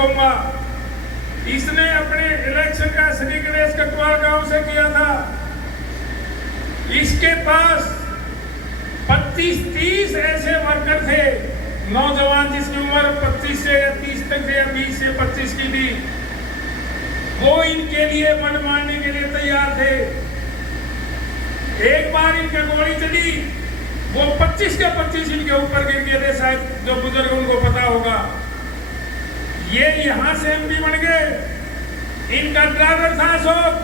कहूंगा, इसने अपने इलेक्शन का श्री गणेश कटवाल गांव से किया था। इसके पास 25-30 ऐसे वर्कर थे, नौजवान जिसकी उम्र 25 से 30 तक थे या 20 से 25 की थी, वो इनके लिए मन मारने के लिए तैयार थे। एक बार इनके गोली चली, वो 25 के 25 इनके ऊपर गिर गए थे। शायद जो बुजुर्ग उनको पता होगा। ये यहां से एमपी बन गए। इनका ड्राइवर था अशोक।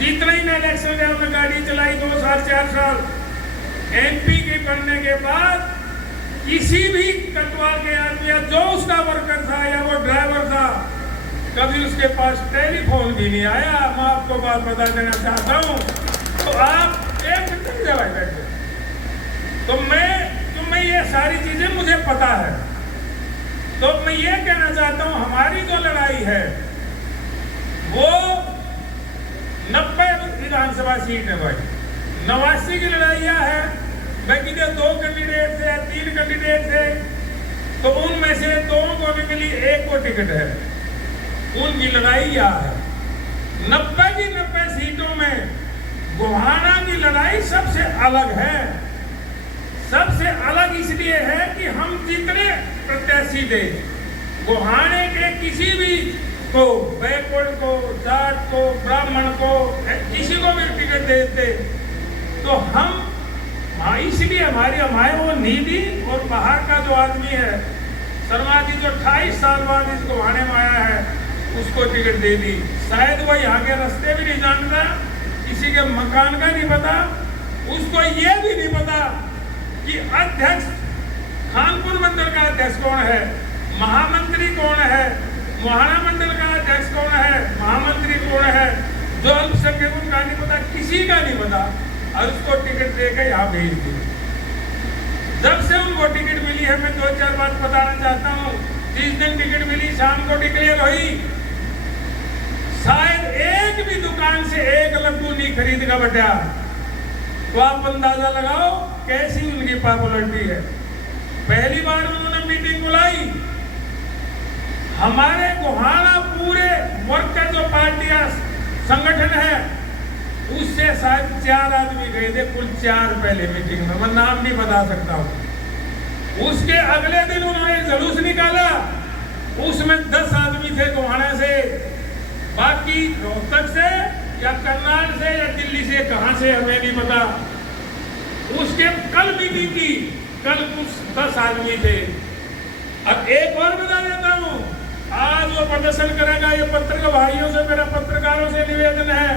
जितने ही इलेक्शन में गाड़ी चलाई 2 साल 4 साल, एमपी के बनने के बाद किसी भी कटवाल के आदमी या जो उसका वर्कर था या वो ड्राइवर था, कभी उसके पास टेलीफोन भी नहीं आया। मैं आपको बात बता देना चाहता हूं। तो आप एक मिनट भाई बैठे। तो मैं ये सारी चीजें मुझे पता है। तो मैं ये कहना चाहता हूं, हमारी जो लड़ाई है वो 90 विधानसभा सीट है भाई। 89 की लड़ाइयां है। बाकी जो 2 कैंडिडेट थे, 3 कैंडिडेट थे, तो उनमें से 2 को भी मिली, 1 को टिकट है। उनकी लड़ाई यह है। 90 की 90 सीटों में गोहाना की लड़ाई सबसे अलग है। सबसे अलग इसलिए है कि हम जितने प्रत्याशी थे, गोहाने के किसी भी को, बैकवर्ड को, जाट को, ब्राह्मण को, किसी को भी टिकट देते तो हम, इसलिए हमारे वो नीति और बाहर का जो आदमी है शर्मा जी, जो 28 साल बाद इस गोहाने में आया है, उसको टिकट दे दी। शायद वो यहाँ के रास्ते भी नहीं जानता, किसी के मकान का नहीं पता, उसको ये भी नहीं पता कि अध्यक्ष खानपुर मंडल का अध्यक्ष कौन है, महामंत्री कौन है, मोहाना मंडल का अध्यक्ष कौन है, महामंत्री कौन है, जो अल्पसंख्यक उनका नहीं पता, किसी का नहीं पता, और उसको टिकट देकर यहाँ भेज दी। जब से उनको टिकट मिली है, मैं 2-4 बात बताना चाहता हूँ। जिस दिन टिकट मिली, शाम को डिक्लेयर हुई, शायद एक भी दुकान से 1 लड्डू नहीं खरीद का बटा। तो आप अंदाजा लगाओ कैसी उनकी पॉपुलरिटी है। पहली बार उन्होंने मीटिंग बुलाई, हमारे गोहाना पूरे वर्ग का जो पार्टियां संगठन है उससे शायद 4 आदमी गए थे, कुल 4 पहले मीटिंग में, मैं नाम नहीं बता सकता हूँ। उसके अगले दिन उन्होंने जुलूस निकाला, उसमें 10 आदमी थे गोहाना से, बाकी रोहतक से या करनाल से या दिल्ली से, कहां से हमें नहीं पता। उसके कल मीटिंग की, कल कुछ 10 आदमी थे। अब एक और बता देता हूं, आज वो प्रदर्शन करेगा, ये पत्रकार भाइयों से, मेरा पत्रकारों से निवेदन है,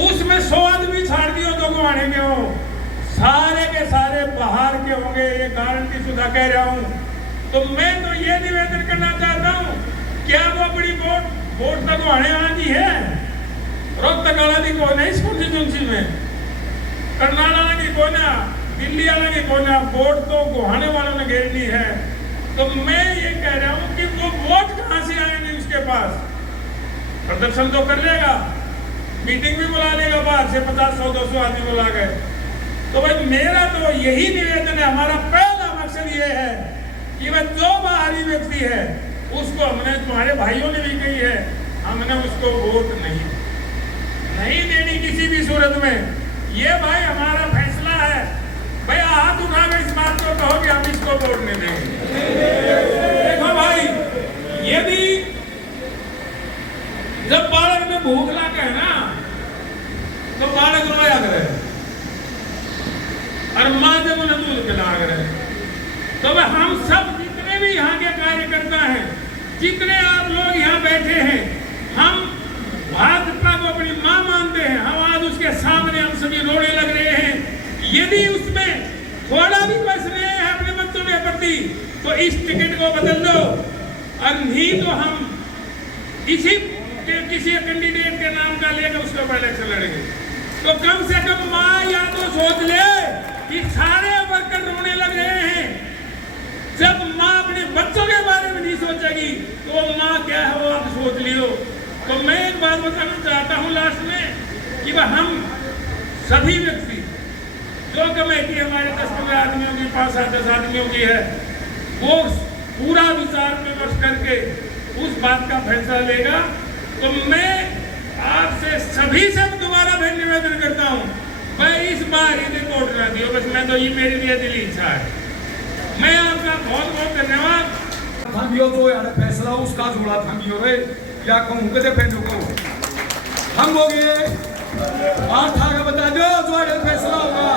उसमें 100 आदमी छाड़ दियो जो गोहाने के हो, सारे के सारे बाहर के होंगे, ये गारंटी शुदा कह रहा हूं। तो मैं तो ये निवेदन करना चाहता हूं, क्या वो बड़ी वोट तक गोहाने आनी है? रोहतक वाला की कोई नहीं, कॉन्स्टिट्यूंसी में करनाल वाला की कोई ना, दिल्ली वाला की कोई ना, वोट तो गोहाने वालों ने घेरनी है। तो मैं ये कह रहा हूं कि वो वोट कहां से आएंगे उसके पास? प्रदर्शन तो कर लेगा, मीटिंग भी बुला लेगा, बाहर से 50-100-200 आदमी बुला गए। तो भाई मेरा तो यही निवेदन है, हमारा पहला मकसद ये है कि वह जो बाहरी व्यक्ति है उसको, हमने तुम्हारे भाइयों ने भी कही है, हमने उसको वोट नहीं देनी किसी भी सूरत में। ये भाई हमारा फैसला है। भाई हाथ उठा के इस बात को कहो कि हम इसको वोट नहीं देंगे। देखो भाई, यदि जब बालक में भूख लगा है ना, तो बालक रोया करे और माँ जब उन्हें दूध पिला करे। तो वह हम सब जितने भी यहाँ के कार्यकर्ता हैं, जितने आप लोग यहाँ बैठे हैं, हम भाजपा को अपनी मां मानते हैं। हम आज उसके सामने हम सभी रोने लग रहे हैं। यदि उसमें थोड़ा भी कोई स्नेह है अपने बच्चों के प्रति, तो इस टिकट को बदल दो, और नहीं तो हम किसी कैंडिडेट के नाम का लेकर उसको पहले से लड़ेंगे। तो कम से कम माँ या तो सोच ले कि सारे वर्कर रोने लग रहे हैं। जब माँ अपने बच्चों के बारे में नहीं सोचेगी तो माँ क्या है वो आप सोच लियो। तो मैं एक बात बताना चाहता हूँ लास्ट में कि वह हम सभी व्यक्ति, जो कमेटी हमारे 10-15 आदमियों की, 5-7-10 आदमियों की है, वो पूरा विचार विमर्श करके उस बात का फैसला लेगा। तो मैं आपसे सभी से दोबारा फिर निवेदन करता हूँ, मैं इस बार ही रिपोर्ट ना दियो, बस मैं तो ये मेरी लिए दिली इच्छा है। मैं आपका बहुत बहुत धन्यवाद। थांगियो तो यार फैसला उसका जोड़ा थांगियो रे क्या कहूँ कदे फेंडो को हम हो गए आठ आगे बता दो जो फैसला होगा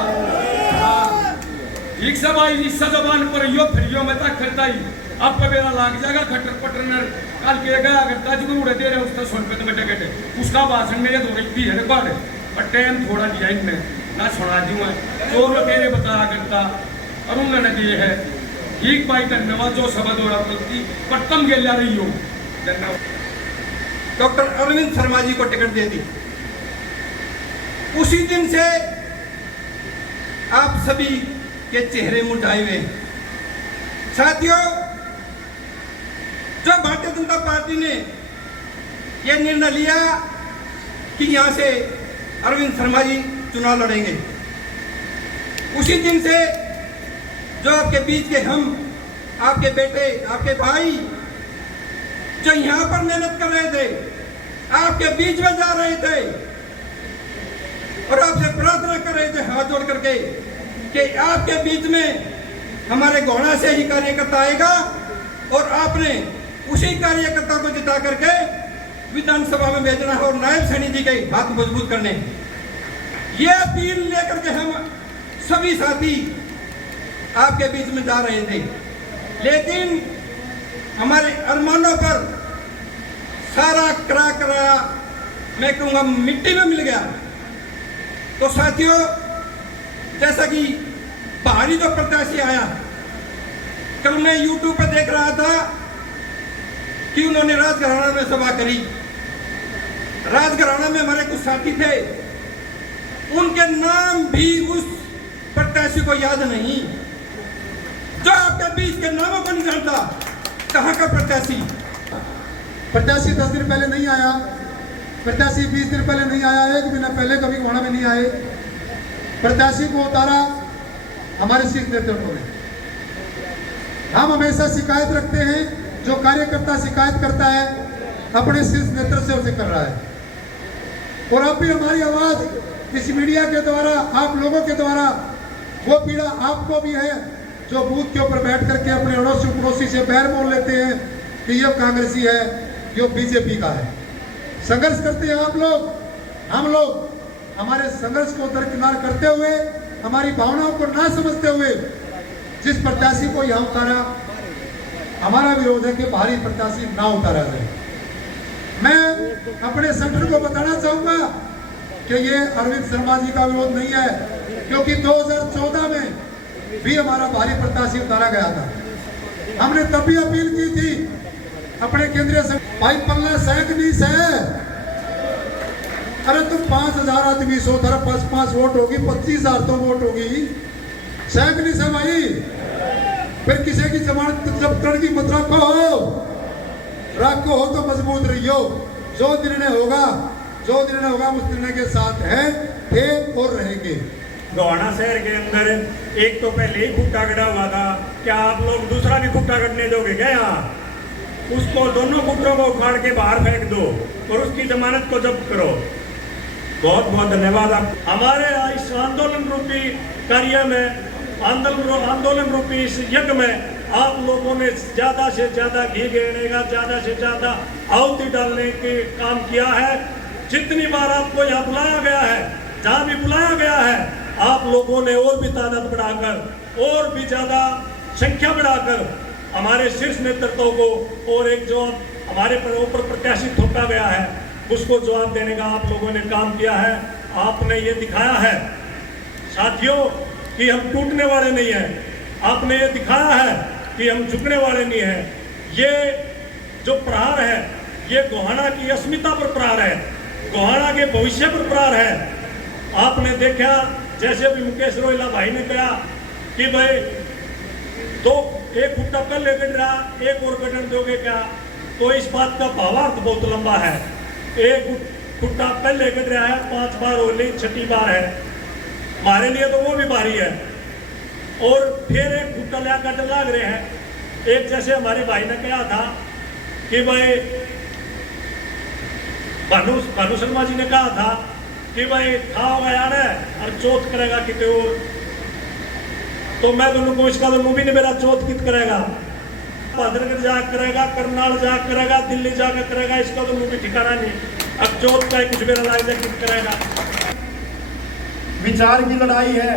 एक सवाई इस जबान पर यो फिर यो मैं तक करता ही अब पवेला लाग जाएगा खट्टर पटरनर कल के गया करता जी को उड़े दे रहे उसका 100 रुपये तो बेटे बेटे उसका भाषण मेरे दो रही है रिकॉर्ड पर टाइम थोड़ा दिया इनने ना सुना दी मैं तो मेरे बताया करता और उन्होंने दिए है ठीक भाई धन्यवाद जो शब्द हो प्रति पट्टम गेल्या रही हो धन्यवाद। डॉक्टर अरविंद शर्मा जी को टिकट दे दी, उसी दिन से आप सभी के चेहरे मुरझाए हुए। साथियों, जो भारतीय जनता पार्टी ने यह निर्णय लिया कि यहां से अरविंद शर्मा जी चुनाव लड़ेंगे, उसी दिन से जो आपके बीच के हम, आपके बेटे, आपके भाई जो यहां पर मेहनत कर रहे थे, आपके बीच में जा रहे थे और आपसे प्रार्थना कर रहे थे हाथ जोड़ करके कि आपके बीच में हमारे गोहना से ही कार्यकर्ता आएगा और आपने उसी कार्यकर्ता को जिता करके विधानसभा में भेजना है और नायब सैनी जी के हाथ मजबूत करने। ये अपील लेकर के हम सभी साथी आपके बीच में जा रहे थे, लेकिन हमारे अरमानों पर सारा करा मैं कहूँगा मिट्टी में मिल गया। तो साथियों, जैसा कि बाहरी जो प्रत्याशी आया, कल मैं YouTube पर देख रहा था कि उन्होंने राजघराना में सभा करी। राजघराना में हमारे कुछ साथी थे, उनके नाम भी उस प्रत्याशी को याद नहीं। जो आपके बीच के नामों को नहीं जानता, कहाँ का प्रत्याशी? प्रत्याशी 10 दिन पहले नहीं आया, प्रत्याशी 20 दिन पहले नहीं आया, एक महीना पहले कभी गोहना में नहीं आए। प्रत्याशी को उतारा हमारे शीर्ष नेतृत्व ने। हम हमेशा शिकायत रखते हैं, जो कार्यकर्ता शिकायत करता है अपने शीर्ष नेतृत्व से कर रहा है। और अब भी हमारी आवाज इस मीडिया के द्वारा, आप लोगों के द्वारा, वो पीड़ा आपको भी है जो बूथ के ऊपर बैठ करके अपने अड़ोसी पड़ोसी से बैर बोल लेते हैं कि ये कांग्रेसी है, ये बीजेपी का है। संघर्ष करते हैं आप लोग, हम लोग हमारे संघर्ष को दरकिनार करते हुए, हमारी भावनाओं को ना समझते हुए जिस प्रत्याशी को यहाँ उतारा, हमारा विरोध है कि बाहरी प्रत्याशी ना उतारा जाए। मैं अपने संगठन को बताना चाहूंगा कि ये अरविंद शर्मा जी का विरोध नहीं है, क्योंकि 2014 में भी हमारा बाहरी प्रत्याशी उतारा गया था। हमने तब भी अपील की थी अपने केंद्रीय भाई पल्ला सैकनी से, अरे तुम 5000 आदमी 100 तरफ 5 वोट होगी, 25,000 तो वोट होगी, सैकनी से भाई। फिर किसी की जमानत जब्त करने की मत रखो हो तो मजबूत रहियो। जो निर्णय होगा उस निर्णय के साथ है, थे और रहेंगे। गोहाना शहर के अंदर एक तो पहले ही खुट्टा गड़ा हुआ था, क्या आप लोग दूसरा भी खुट्टा गड़ने दोगे क्या? यहाँ उसको दोनों खुट्टों को उखाड़ के बाहर फेंक दो और उसकी जमानत को जब्त करो। बहुत बहुत धन्यवाद। आप हमारे इस आंदोलन रूपी कार्य में, आंदोलन रूपी इस यज्ञ में आप लोगों ने ज्यादा से ज्यादा घी घेरने का, ज्यादा से ज्यादा आहुति डालने के काम किया है। जितनी बार आपको यहाँ बुलाया गया है, जहाँ भी बुलाया गया है, आप लोगों ने और भी तादाद बढ़ाकर, और भी ज्यादा संख्या बढ़ाकर हमारे शीर्ष नेतृत्व को और एक जो हमारे ऊपर प्रत्याशी थोपा गया है उसको जवाब देने का आप लोगों ने काम किया है। आपने ये दिखाया है साथियों कि हम टूटने वाले नहीं हैं। आपने ये दिखाया है कि हम झुकने वाले नहीं हैं। ये जो प्रहार है, ये गोहाना की अस्मिता पर प्रहार है, गोहाना के भविष्य पर प्रहार है। आपने देखा जैसे अभी मुकेश रोहिला भाई ने कहा कि भाई एक फुट्टा पहले गढ़ रहा, एक और गढ़न दोगे क्या? तो इस बात का भावार्थ बहुत लंबा है। एक फुट्टा पहले गढ़ रहा है, 5 बार हो गई, 6ठी बार है, हमारे लिए तो वो भी भारी है। और फिर एक फुट्टा लिया लाग रहे हैं, एक जैसे हमारे भाई ने कहा था कि भाई भानु शर्मा जी ने कहा था कि भाई खाओगा यार और चौथ करेगा कितने और, तो मैं दोनों को इसका तो भी नहीं मेरा चौथ कित करेगा, भादरगढ़ जा करेगा, करनाल जा करेगा, दिल्ली जाकर करेगा, इसका तो भी ठिकाना नहीं। अब चौथ का कुछ मेरा लाइजा कित करेगा। विचार की लड़ाई है,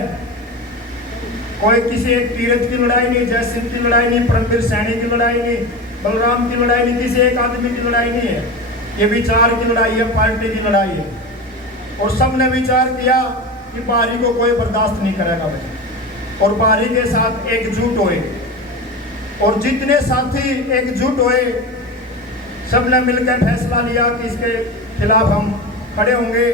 कोई किसी एक तीरथ की लड़ाई नहीं, जय सिंह की लड़ाई नहीं, परमवीर सैनी की लड़ाई नहीं, बलराम की लड़ाई नहीं, किसी एक आदमी की लड़ाई नहीं है। ये विचार की लड़ाई है, पार्टी की लड़ाई है। और सबने विचार किया कि बाहरी को कोई बर्दाश्त नहीं करेगा भाई, और बाहरी के साथ एकजुट हुए, और जितने साथी एकजुट हुए सबने मिलकर फैसला लिया कि इसके खिलाफ हम खड़े होंगे।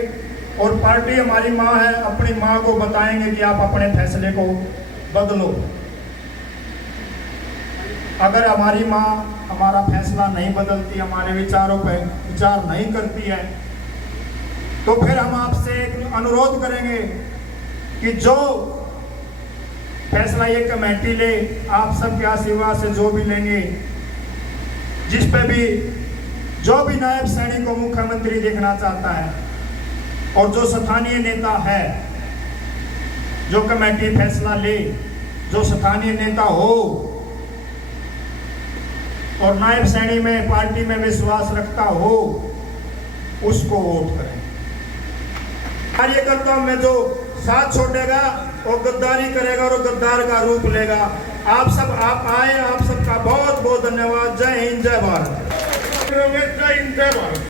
और पार्टी हमारी माँ है, अपनी माँ को बताएंगे कि आप अपने फैसले को बदलो। अगर हमारी माँ हमारा फैसला नहीं बदलती, हमारे विचारों पर विचार नहीं करती है, तो फिर हम आपसे एक अनुरोध करेंगे कि जो फैसला ये कमेटी ले, आप सबके आशीर्वाद से जो भी लेंगे, जिस पे भी जो भी नायब सैनी को मुख्यमंत्री देखना चाहता है और जो स्थानीय नेता है, जो कमेटी फैसला ले, जो स्थानीय नेता हो और नायब सैनी में पार्टी में विश्वास रखता हो, उसको वोट करें। कार्यकर्ताओं में जो साथ छोड़ेगा वो गद्दारी करेगा और गद्दार का रूप लेगा। आप सब आप आए, आप सबका बहुत बहुत धन्यवाद। जय हिंद, जय भारत। जय हिंद, जय भारत।